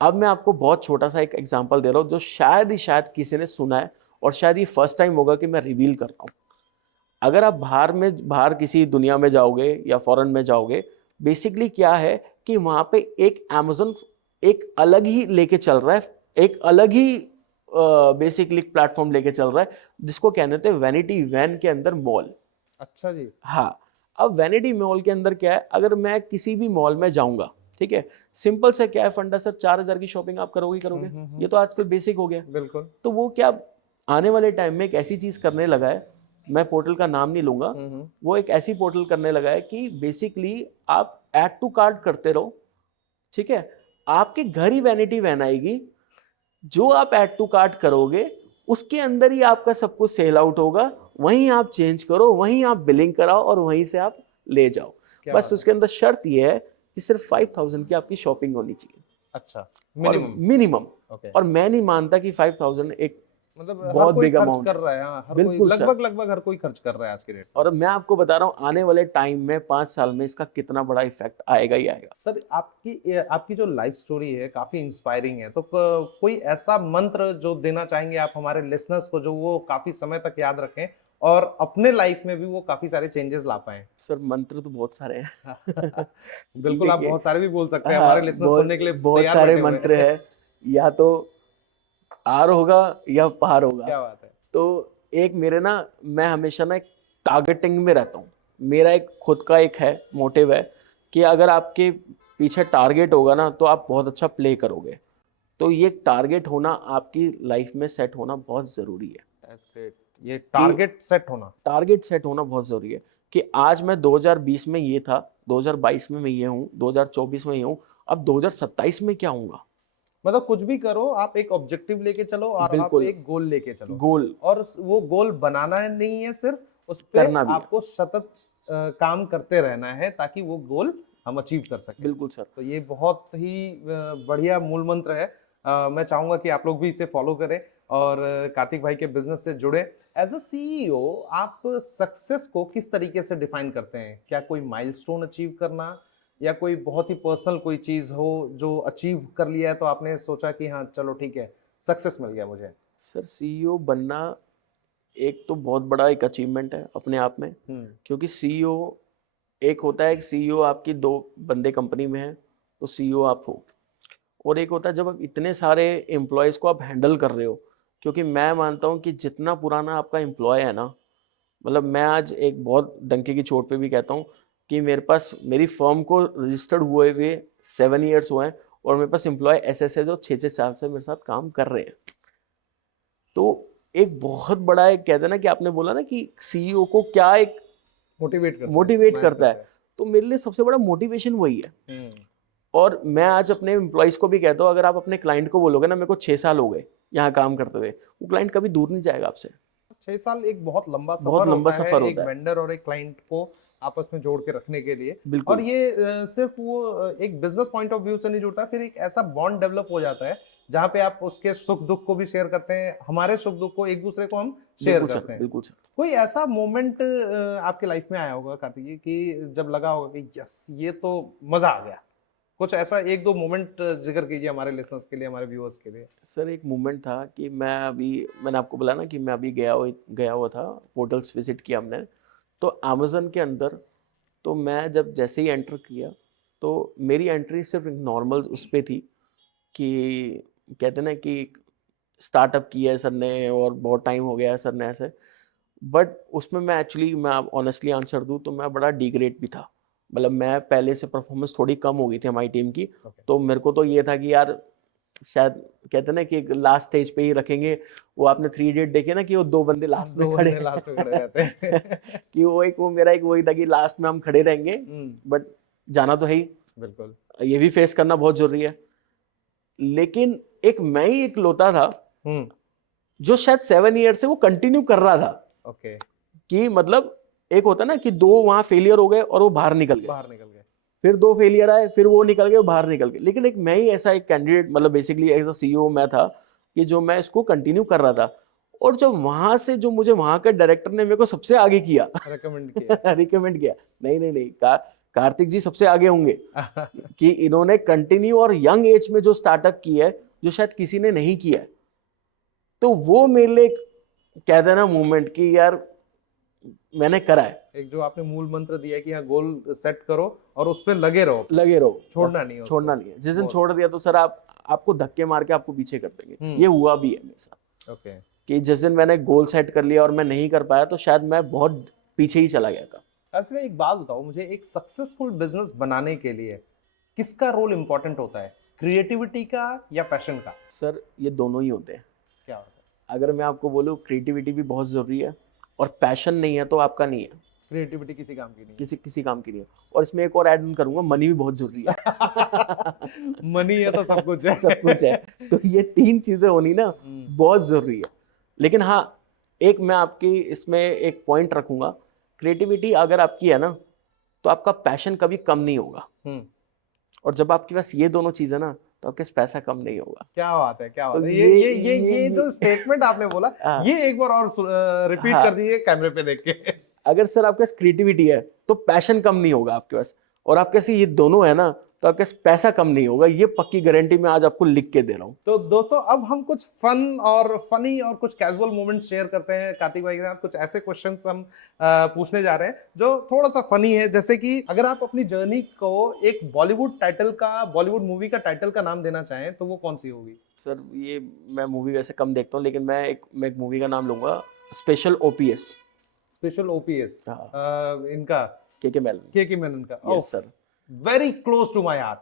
अब मैं आपको बहुत छोटा सा एक एग्जांपल दे रहा हूँ, जो शायद किसी ने सुना है, और शायद ये फर्स्ट टाइम होगा कि मैं रिवील कर रहा हूँ। अगर आप बाहर किसी दुनिया में जाओगे या फॉरेन में जाओगे, बेसिकली क्या है कि वहां पे एक अमेज़न एक अलग ही लेके चल रहा है, एक अलग ही बेसिकली प्लेटफॉर्म लेके चल रहा है, जिसको कहते हैं वैनिटी वैन के अंदर मॉल। अच्छा जी। हाँ। अब वैनिटी मॉल के अंदर क्या है, अगर मैं किसी भी मॉल में जाऊंगा, ठीक है, सिंपल से क्या है फंडा सर, 4000 की शॉपिंग आप करोगे। ये तो आजकल बेसिक हो गया। बिल्कुल। तो वो क्या आने वाले टाइम में एक ऐसी चीज करने लगा है, मैं पोर्टल का नाम नहीं लूंगा, वो एक ऐसी पोर्टल करने लगा है कि बेसिकली आप ऐड टू कार्ट करते रहो, ठीक है, आपके घर ही वैनिटी वैन आएगी, जो आप ऐड टू कार्ट करोगे उसके अंदर ही आपका सब कुछ सेल आउट होगा, वहीं आप चेंज करो, वहीं आप बिलिंग कराओ और वहीं से आप ले जाओ। बस उसके अंदर शर्त यह है कि सिर्फ 5000 की आपकी शॉपिंग होनी चाहिए। अच्छा, मिनिमम। और मैं नहीं मानता कि 5000 एक मतलब बहुत बिग खर्च अमाउंट कर रहा है। हाँ, हर कोई लगभग हर कोई खर्च कर रहा है आज के डेट। और मैं आपको बता रहा हूँ आने वाले टाइम में 5 साल में इसका कितना बड़ा इफेक्ट आएगा ही आएगा। सर, आपकी जो लाइफ स्टोरी है काफी इंस्पायरिंग है, तो कोई ऐसा मंत्र जो देना चाहेंगे आप हमारे लिसनर्स को, जो वो काफी समय तक याद रखें और अपने लाइफ में भी वो काफी सारे चेंजेस ला पाए? सर, मंत्र तो बहुत सारे हैं। बिल्कुल, आप बहुत सारे भी बोल सकते हैं, हमारे लिसनर्स सुनने के लिए बहुत सारे मंत्र है। या तो आर होगा या पार होगा। क्या बात है। तो एक मेरे ना, मैं हमेशा ना एक टारगेटिंग में रहता हूँ। मेरा एक खुद का एक है मोटिव है कि अगर आपके पीछे टारगेट होगा ना, तो आप बहुत अच्छा प्ले करोगे। तो ये टारगेट होना आपकी लाइफ में सेट होना बहुत जरूरी है। That's great. ये टारगेट सेट होना बहुत जरूरी है कि आज मैं 2020 में ये था, 2022 में मैं ये हूँ, 2024 में ये हूँ, अब 2027 में क्या हूँगा। मतलब कुछ भी करो, आप एक ऑब्जेक्टिव लेके चलो और आप एक गोल लेके चलो। गोल, और वो गोल बनाना नहीं है, सिर्फ उस पर आपको सतत काम करते रहना है ताकि वो गोल हम अचीव कर सकें। बिल्कुल सर। तो ये बहुत ही बढ़िया मूल मंत्र है। मैं चाहूंगा कि आप लोग भी इसे फॉलो करें और कार्तिक भाई के बिजनेस से जुड़े। एज अ सीईओ आप सक्सेस को किस तरीके से डिफाइन करते हैं? क्या कोई माइलस्टोन अचीव करना, या कोई बहुत ही पर्सनल कोई चीज हो जो अचीव कर लिया है तो आपने सोचा कि हाँ चलो ठीक है, सक्सेस मिल गया मुझे? सर, सीईओ बनना एक तो बहुत बड़ा एक अचीवमेंट है अपने आप में, क्योंकि सीईओ एक होता है, सीईओ आपकी 2 बंदे कंपनी में है तो सीईओ आप हो, और एक होता है जब आप इतने सारे एम्प्लॉयज को आप हैंडल कर रहे हो। क्योंकि मैं मानता हूँ कि जितना पुराना आपका एम्प्लॉय है ना, मतलब मैं आज एक बहुत डंके की चोट पे भी कहता हूँ कि मेरे पास, मेरी फर्म को रजिस्टर्ड हुए 7 ईयर्स हुए हैं, और मेरे पास एम्प्लॉय ऐसे है जो 6-6 साल से मेरे साथ काम कर रहे हैं। तो एक बहुत बड़ा एक कहते हैं ना कि आपने बोला ना कि सीईओ को क्या एक मोटिवेट करता है। तो मेरे लिए सबसे बड़ा मोटिवेशन वही है। और मैं आज अपने एम्प्लॉयज को भी कहता हूँ, अगर आप अपने क्लाइंट को बोलोगे ना मेरे को 6 साल हो गए यहाँ काम करते हुए, वो क्लाइंट कभी दूर नहीं जाएगा आपसे। 6 साल एक बहुत लंबा बहुत लंबा सफर सफर है एक होता है। वेंडर और एक क्लाइंट को आपस में जोड़ के रखने के लिए। बिल्कुल। और ये सिर्फ वो एक बिजनेस पॉइंट ऑफ व्यू से नहीं जुड़ता, फिर एक ऐसा बॉन्ड डेवलप हो जाता है जहाँ पे आप उसके सुख दुख को भी शेयर करते हैं, हमारे सुख दुख को एक दूसरे को हम शेयर करते हैं। बिल्कुल सर। कोई ऐसा मोमेंट आपके लाइफ में आया होगा कार्तिक जी कि जब लगा होगा कि यस ये तो मजा आ गया? कुछ ऐसा एक दो मोमेंट जिक्र कीजिए हमारे लिसनर्स के लिए, हमारे व्यूअर्स के लिए। सर एक मोमेंट था कि मैंने आपको बोला ना कि मैं अभी गया हुआ था, पोर्टल्स विजिट किया हमने, तो अमेज़न के अंदर, तो मैं जब जैसे ही एंटर किया तो मेरी एंट्री सिर्फ नॉर्मल उस पर थी कि कहते ना कि स्टार्टअप किया है सर ने और बहुत टाइम हो गया है सर ने ऐसे, बट उसमें मैं ऑनेस्टली आंसर दूँ तो मैं बड़ा डिग्रेड भी था। मतलब मैं पहले से परफॉर्मेंस थोड़ी कम हो गई थी हमारी टीम की। तो मेरे को तो ये था कि यार शायद कहते ना कि लास्ट स्टेज पे ही रखेंगे। वो आपने 3 इडियट देखे ना कि वो 2 बंदे लास्ट में खड़े रहते हैं कि वो मेरा एक वही था कि लास्ट में हम खड़े रहेंगे, बट जाना तो है ही। बिल्कुल, ये भी फेस करना बहुत जरूरी है। लेकिन मैं ही एक लोटा था जो शायद 7 ईयर से वो कंटिन्यू कर रहा था। ओके। कि मतलब एक होता ना कि 2 वहां फेलियर हो गए और वो बाहर निकल गए, फिर 2 फेलियर आए, फिर वो निकल गए, बाहर निकल गए। लेकिन मैं ही ऐसा एक कैंडिडेट, मतलब बेसिकली एज अ सीईओ मैं था कि जो मैं इसको कंटिन्यू कर रहा था। और जब वहां से जो मुझे वहां के डायरेक्टर ने मेरे को सबसे आगे किया, रिकमेंड किया, नहीं कार्तिक जी सबसे आगे होंगे कि इन्होंने कंटिन्यू और यंग एज में जो स्टार्टअप किया है जो शायद किसी ने नहीं किया है। तो वो मेरे लिए कहते हैं ना मूवमेंट कि यार मैंने करा है। एक जो आपने मूल मंत्र दिया है कि हाँ गोल सेट करो और उस पर लगे रहो, छोड़ना नहीं है। जिस दिन छोड़ दिया तो सर आपको धक्के मार के आपको पीछे कर देंगे। ये हुआ भी है मेरे साथ। ओके। कि जिस दिन मैंने गोल सेट कर लिया और मैं नहीं कर पाया तो शायद मैं बहुत पीछे ही चला गया था। ऐसे में एक बात बताओ मुझे, एक सक्सेसफुल बिजनेस बनाने के लिए किसका रोल इंपॉर्टेंट होता है, क्रिएटिविटी का या पैशन का? सर ये दोनों ही होते हैं। क्या होता है? अगर मैं आपको बोलूँ क्रिएटिविटी भी बहुत जरूरी है और पैशन नहीं है तो आपका नहीं है। क्रिएटिविटी किसी काम की नहीं, किसी काम की नहीं है। और इसमें एक और ऐड ऑन करूंगा, मनी भी बहुत जरूरी है। मनी है तो सब कुछ है। सब कुछ है। तो ये 3 चीजें होनी ना बहुत जरूरी है। लेकिन हाँ, एक मैं आपकी इसमें एक पॉइंट रखूंगा, क्रिएटिविटी अगर आपकी है ना तो आपका पैशन कभी कम नहीं होगा। और जब आपके पास ये दोनों चीजें ना तो आपके पास पैसा कम नहीं होगा। क्या बात है, क्या बात तो है। ये जो स्टेटमेंट आपने बोला ये एक बार और रिपीट कर दीजिए कैमरे पे देख के। अगर सर आपके पास क्रिएटिविटी है तो पैशन कम नहीं होगा आपके पास, और आपके पास ये दोनों है ना तो आपके पास पैसा कम नहीं होगा। ये पक्की गारंटी मैं आज आपको लिख के दे रहा हूँ। तो दोस्तों अब हम कुछ फन और फनी और कुछ कैजुअल मोमेंट्स शेयर करते हैं कार्तिक भाई के साथ। कुछ ऐसे क्वेश्चंस हम पूछने जा रहे हैं जो थोड़ा सा फनी है। जैसे कि अगर आप अपनी जर्नी को एक बॉलीवुड मूवी का टाइटल का नाम देना चाहें तो वो कौन सी होगी? सर ये मैं मूवी वैसे कम देखता हूँ, लेकिन मैं एक मूवी का नाम लूंगा, स्पेशल ओपीएस। स्पेशल ओपीएस, इनका के मेनन का। Yes sir, very close to my heart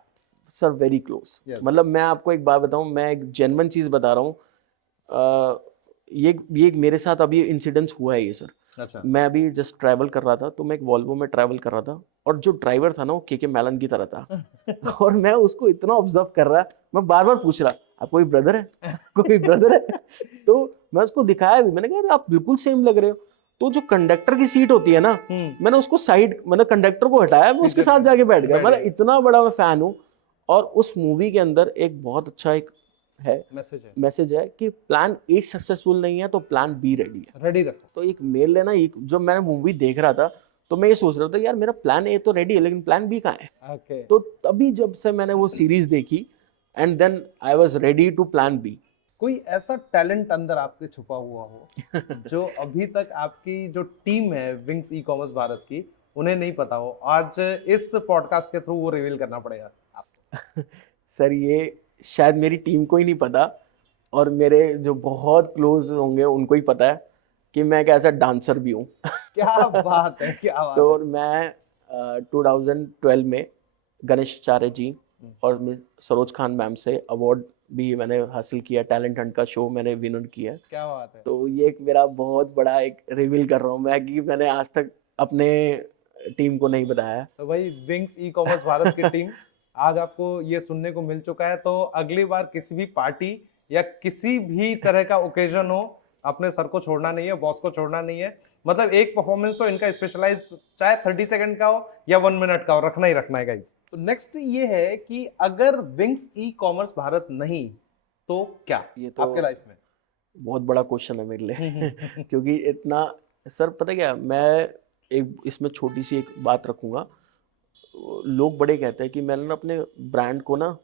sir, very close. मतलब मैं आपको एक बात बताऊं, मैं एक जेन्युइन चीज बता रहा हूँ। ये मेरे साथ अभी इंसिडेंस हुआ है ये सर। अच्छा। मैं अभी जस्ट ट्रैवल कर रहा था, तो मैं एक वॉल्वो में ट्रैवल कर रहा था और जो ड्राइवर था ना वो के मेलन की तरह था। और मैं उसको इतना ऑब्जर्व कर रहा, मैं बार बार पूछ रहा आप कोई ब्रदर है, कोई ब्रदर है? तो मैं उसको दिखाया भी, मैंने कहा आप बिल्कुल सेम लग रहे हो। तो जो कंडक्टर की सीट होती है ना, मैंने उसको साइड, मैंने कंडक्टर को हटाया, मैं उसके साथ जाके बैठ गया। मतलब इतना बड़ा मैं फैन हूँ। और उस मूवी के अंदर एक बहुत अच्छा एक मैसेज है कि प्लान ए सक्सेसफुल नहीं है तो प्लान बी रेडी रखो। तो एक मेल लेना, जब मैंने मूवी देख रहा था तो मैं ये सोच रहा था यार मेरा प्लान ए तो रेडी है लेकिन प्लान बी कहाँ है। तो तभी जब से मैंने वो सीरीज देखी and then I was ready to plan B. कोई ऐसा टैलेंट अंदर आपके छुपा हुआ हो जो अभी तक आपकी जो टीम है विंग्स ई कॉमर्स भारत की उन्हें नहीं पता हो, आज इस पॉडकास्ट के थ्रू वो रिवील करना पड़ेगा आपको? सर ये शायद मेरी टीम को ही नहीं पता और मेरे जो बहुत क्लोज होंगे उनको ही पता है कि मैं एक ऐसा डांसर भी हूँ। क्या बात है, क्या बात तो है। मैं 2012 में गणेश आचार्य जी और सरोज खान मैम से अवार्ड भी मैंने हासिल किया। टैलेंट हंट का शो मैंने विनर किया। क्या बात है। तो ये एक मेरा बहुत बड़ा एक रिवील कर रहा हूँ मैं कि मैंने आज तक अपने टीम को नहीं बताया। तो भाई विंग्स ई कॉमर्स भारत की टीम, आज आपको ये सुनने को मिल चुका है, तो अगली बार किसी भी पार्टी या किसी भी तरह का ओकेजन हो, अपने सर को छोड़ना नहीं है, बॉस को छोड़ना नहीं है। मतलब एक परफॉर्मेंस तो इनका स्पेशलाइज चाहे 30 सेकंड का हो या 1 मिनट का हो, रखना ही रखना है गाइस। तो नेक्स्ट ये है कि अगर विंग्स ई कॉमर्स भारत नहीं तो क्या ये तो आपके लाइफ में? बहुत बड़ा क्वेश्चन है मेरे लिए क्योंकि इतना, सर पता क्या, मैं एक इसमें छोटी सी एक बात रखूंगा। लोग बड़े कहते हैं कि मैंने ना अपने ब्रांड को ना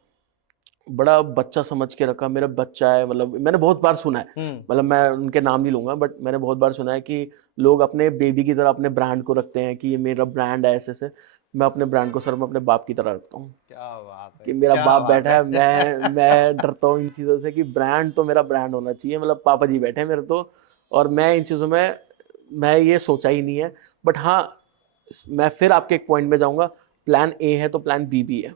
बड़ा बच्चा समझ के रखा, मेरा बच्चा है, मतलब मैंने बहुत बार सुना है, मतलब मैं उनके नाम नहीं लूंगा, बट मैंने बहुत बार सुना है कि लोग अपने बेबी की तरह अपने ब्रांड को रखते हैं कि ये मेरा ब्रांड है, ऐसे से। मैं अपने ब्रांड को सर मैं अपने बाप की तरह रखता हूँ। क्या बात है, कि मेरा क्या बाप बात बैठा है, मैं डरता हूँ इन चीज़ों से कि ब्रांड तो मेरा ब्रांड होना चाहिए, मतलब पापा जी बैठे हैं मेरे तो, और मैं इन चीज़ों में मैं ये सोचा ही नहीं है। बट हाँ, मैं फिर आपके एक पॉइंट में जाऊंगा, प्लान ए है तो प्लान बी भी है,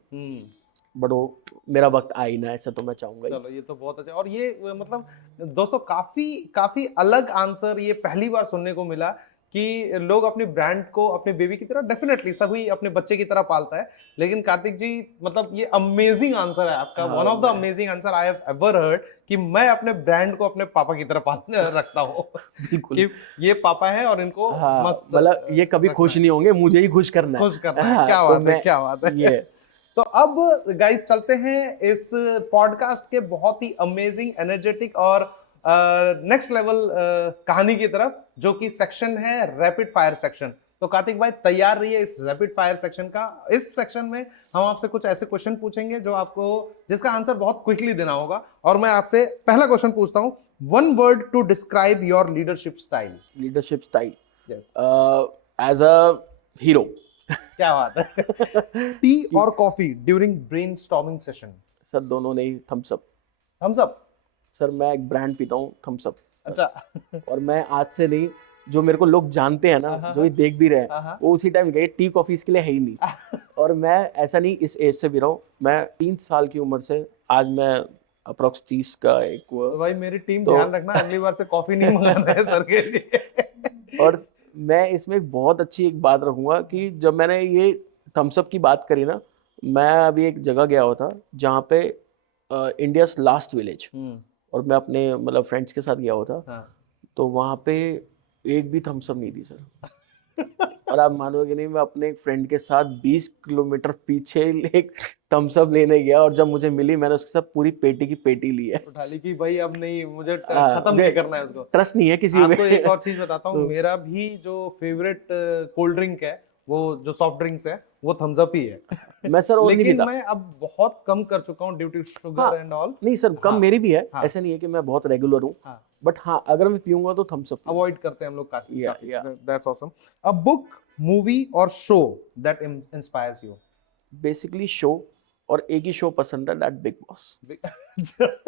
बट वो मेरा वक्त आ ही ना, ऐसा तो मैं चाहूंगा ही। चलो ये तो बहुत अच्छा, और ये मतलब दोस्तों काफी काफी अलग आंसर ये पहली बार सुनने को मिला कि लोग अपनी ब्रांड को अपने बेबी की तरह, डेफिनेटली सभी अपने बच्चे की तरह पालता है, लेकिन कार्तिक जी मतलब ये अमेजिंग आंसर है आपका, one of the amazing answer I have ever heard, कि मैं अपने ब्रांड को अपने पापा की तरह रखता हूँ बिल्कुल कि ये पापा है और इनको हाँ, मस्त मतलब ये कभी खुश नहीं होंगे, मुझे ही खुश करना है। खुश करना है। हाँ, क्या तो बात है, क्या बात है ये तो अब गाइस चलते हैं इस पॉडकास्ट के बहुत ही अमेजिंग, एनर्जेटिक और नेक्स्ट लेवल कहानी की तरफ, जो कि सेक्शन है रैपिड फायर सेक्शन। तो कार्तिक भाई तैयार रहिए इस रैपिड फायर सेक्शन का। इस सेक्शन में हम आपसे कुछ ऐसे क्वेश्चन पूछेंगे जो आपको, जिसका आंसर बहुत क्विकली देना होगा। और मैं आपसे पहला क्वेश्चन पूछता हूं, 1 word to describe your leadership style. Leadership style yes, as a hero. क्या बात है टी और coffee during brainstorming session? Sir दोनों नहीं, Thums Up. Thums Up? Sir मैं एक ब्रांड पीता हूँ, थम्स अप। अच्छा और मैं आज से नहीं, जो मेरे को लोग जानते हैं ना, जो ये देख भी रहे हैं, वो उसी टाइम गए, टी कॉफी इसके लिए है ही नहीं। और मैं ऐसा नहीं इस एज से भी रहा हूँ, मैं 3 साल की उम्र से आज मैं अप्रोक्स 30 का एक तो भाई मेरी टीम तो ध्यान रखना, अगली बार से कॉफी नहीं मंगाना है सर के लिए। और मैं इसमें एक बहुत अच्छी एक बात रखूंगा कि जब मैंने ये थम्स अप की बात करी ना, मैं अभी एक जगह गया हुआ था जहाँ पे इंडियाज लास्ट विलेज, और मैं अपने मतलब फ्रेंड्स के साथ गया हुआ था। हाँ। तो वहाँ पे एक भी थम्स अप नहीं थी सर। और आप मानोगे नहीं, मैं अपने एक फ्रेंड के साथ 20 किलोमीटर पीछे एक थम्स अप लेने गया, और जब मुझे मिली मैंने उसके साथ पूरी पेटी की पेटी ली है। उठा ली कि भाई अब नहीं, मुझे खत्म नहीं करना है उसको। ट्रस्ट नहीं है किसी आपको में। एक और चीज बताता हूँ, मेरा भी जो फेवरेट कोल्ड ड्रिंक है, वो जो सॉफ्ट ड्रिंक्स है, वो थम्स अप ही है। मैं सर और नहीं लेकिन पीता। मैं अब बहुत कम कर चुका हूँ due to sugar and all. नहीं सर, कम हाँ, मेरी भी है, हाँ, ऐसा नहीं है कि मैं बहुत रेगुलर हूँ, हाँ, बट हाँ अगर मैं पीऊंगा तो थम्स अप। अवॉइड करते हैं हम लोग काफी। Yeah that's awesome. A book, movie और show that inspires you? Basically show, और एक ही शो पसंद है, दैट बिग बॉस।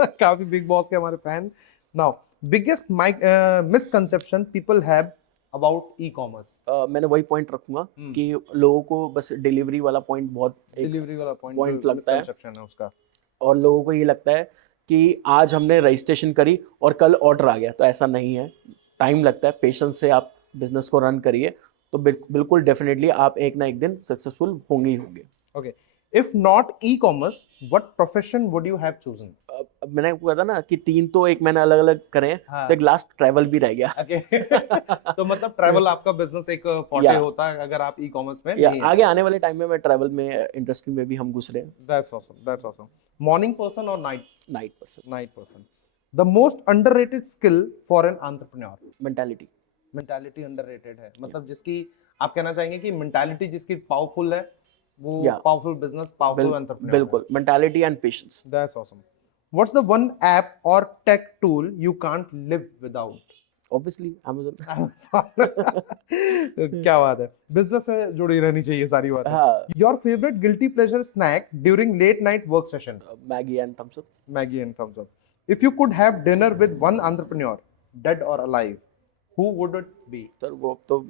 काफी बिग बॉस के हमारे fan. Now biggest misconception people have about e commerce? मैंने वही पॉइंट रखूंगा कि लोगों को बस डिलीवरी वाला पॉइंट बहुत डिलीवरी वाला पॉइंट लगता है, मिसकंसेप्शन है उसका। और लोगों को ये लगता है कि आज हमने रजिस्ट्रेशन करी और कल ऑर्डर आ गया, तो ऐसा नहीं है। टाइम लगता है, पेशेंस से आप बिजनेस को रन करिए, तो बिल्कुल डेफिनेटली आप एक ना एक दिन सक्सेसफुल होंगे ही होंगे। Okay, if not e commerce what profession would you have chosen? अब मैंने आपको कहा था ना कि 3 तो एक मैंने अलग अलग करे हैं, हाँ। तो एक लास्ट ट्रैवल भी रह गया। ओके तो मतलब ट्रैवल आपका बिजनेस एक फॉर्टे होता है अगर आप ई कॉमर्स में नहीं है। आगे आने वाले टाइम में मैं ट्रैवल में इंडस्ट्री में भी हम घुस रहे हैं। That's awesome, that's awesome. Morning person और night? Night person. Night person. The most underrated skill for an entrepreneur? Mentality. Mentality underrated है, मतलब जिसकी आप कहना चाहेंगे कि मेंटालिटी जिसकी पावरफुल है, वो पावरफुल बिजनेस, पावरफुल एंटरप्रेन्योर। बिल्कुल, mentality and patience. That's awesome. What's the one app और tech tool you can't live without? Obviously Amazon। क्या बात है, बिजनेस से जुड़ी रहनी चाहिए सारी बातें। हाँ। Your favourite guilty pleasure snack during late night work session? Maggi and Thums Up. Maggi and Thums Up. If you could have dinner with one entrepreneur, dead और alive, who would it be? Sir वो तो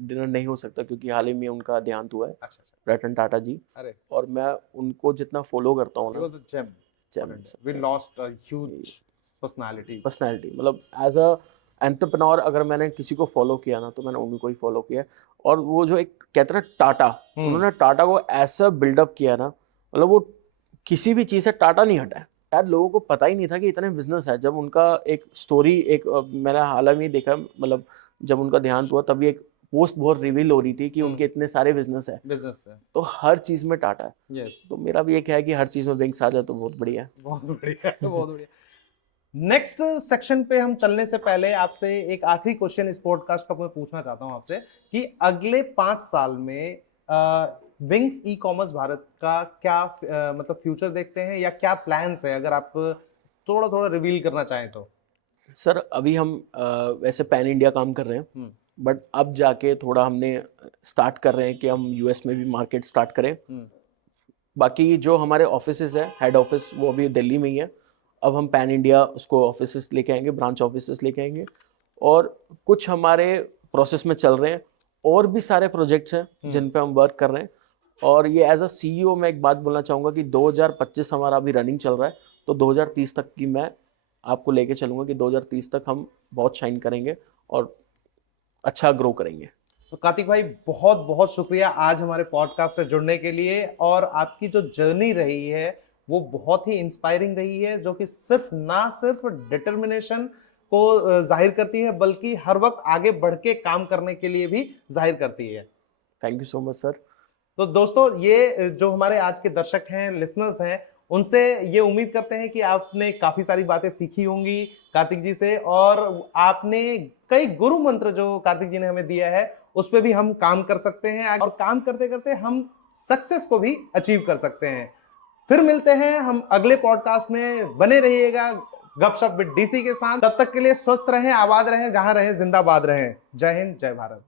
डिनर नहीं हो सकता, क्योंकि हाल ही में उनका देहांत हुआ है। अच्छा, रतन टाटा जी। अरे, और मैं उनको जितना फॉलो करता हूँ he ना, was a gem. gem, We lost a huge personality. Personality, मतलब एंटरप्रेन्योर अगर मैंने किसी को फॉलो किया ना तो मैंने उन्हीं को ही फॉलो किया। और वो जो एक कहते हैं ना टाटा, उन्होंने टाटा को ऐसा बिल्डअप किया ना, मतलब वो किसी भी चीज़ से टाटा नहीं हटा है यार। लोगों को पता ही नहीं था कि इतने बिजनेस है। जब उनका एक स्टोरी एक मैंने हाल ही में देखा, मतलब जब उनका देहांत हुआ तभी एक पोस्ट बहुत रिवील हो रही थी कि उनके इतने सारे बिजनेस है, तो हर चीज़ में टाटा है। यस, तो मेरा भी एक है कि हर चीज़ में विंग्स आ जाए तो बहुत बढ़िया है। बहुत बढ़िया, बहुत बढ़िया। नेक्स्ट सेक्शन पे हम चलने से पहले आपसे एक आखिरी क्वेश्चन इस पॉडकास्ट का मैं पूछना चाहता हूं आपसे कि अगले 5 साल में विंग्स ई कॉमर्स भारत का क्या मतलब फ्यूचर देखते हैं या क्या प्लान्स है, अगर आप थोड़ा थोड़ा रिवील करना चाहें तो। सर अभी हम वैसे पैन इंडिया काम कर रहे हैं, बट अब जाके थोड़ा हमने स्टार्ट कर रहे हैं कि हम यूएस में भी मार्केट स्टार्ट करें। बाकी जो हमारे ऑफिसेज है, हेड ऑफिस वो अभी दिल्ली में ही है। अब हम पैन इंडिया उसको ऑफिसेस लेके आएंगे, ब्रांच ऑफिसेस लेके आएंगे। और कुछ हमारे प्रोसेस में चल रहे हैं, और भी सारे प्रोजेक्ट्स हैं जिन पे हम वर्क कर रहे हैं। और ये एज अ सीईओ मैं एक बात बोलना चाहूँगा कि 2025 हमारा अभी रनिंग चल रहा है, तो 2030 तक की मैं आपको लेके चलूँगा कि 2030 तक हम बहुत शाइन करेंगे और अच्छा ग्रो करेंगे। तो कार्तिक भाई बहुत बहुत शुक्रिया आज हमारे पॉडकास्ट से जुड़ने के लिए, और आपकी जो जर्नी रही है वो बहुत ही इंस्पायरिंग रही है, जो कि सिर्फ डिटर्मिनेशन को जाहिर करती है बल्कि हर वक्त आगे बढ़ के काम करने के लिए भी जाहिर करती है। Thank you so much sir. तो दोस्तों, ये जो हमारे आज के दर्शक हैं, लिसनर्स हैं, उनसे ये उम्मीद करते हैं कि आपने काफी सारी बातें सीखी होंगी कार्तिक जी से, और आपने कई गुरु मंत्र जो कार्तिक जी ने हमें दिया है उस पर भी हम काम कर सकते हैं, और काम करते करते हम सक्सेस को भी अचीव कर सकते हैं। फिर मिलते हैं हम अगले पॉडकास्ट में। बने रहिएगा गपशप विद डीसी के साथ। तब तक के लिए स्वस्थ रहें, आबाद रहें, जहां रहें जिंदाबाद रहें। जय हिंद, जय भारत।